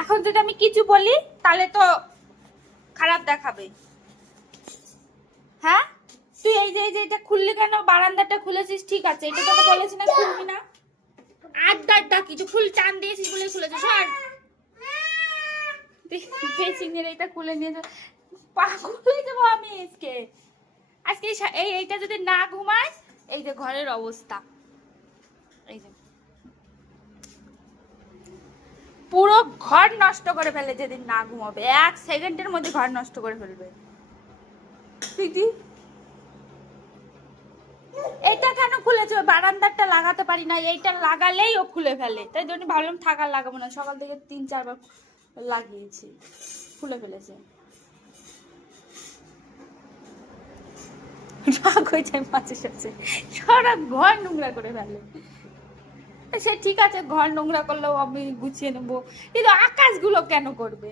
এখন যদি আমি কিছু বলি তাহলে তো খারাপ দেখাবে। হ্যাঁ তুই এই যে এটা খুললি কেন? বারান্দাটা খুলেছিস ঠিক আছে, এটা তোকে বলেছি না খুলবি না। আড্ডা কিছু খুল, টান দিয়েছিস বলে খুলেছিস। সর বেসিনের এটা খুলে নিয়ে যা, পাগল হয়ে যাবো আমি আজকে। আজকে এইটা যদি না ঘুমায়, এই যে ঘরের অবস্থা, এই যে পুরো ঘর নষ্ট করে ফেলে যেদিন না ঘুমাবে, 1 সেকেন্ডের মধ্যে ঘর নষ্ট করে ফেলবে। দিদি এটা কেন খুলেছে? বারান্দারটা লাগাতে পারি না, এইটা লাগালেই ও খুলে ফেলে, তাই জন্য ভাবলাম থাকার লাগাবো না। সকাল থেকে 3-4 বার লাগিয়েছি, খুলে ফেলেছে। রাগ হয়ে যায় মাঝে সাঝে, সারা ঘর নোংরা করে ফেলে। সে ঠিক আছে, ঘর নোংরা করলেও আমি গুছিয়ে নেবো, কিন্তু আকাশগুলো কেন করবে?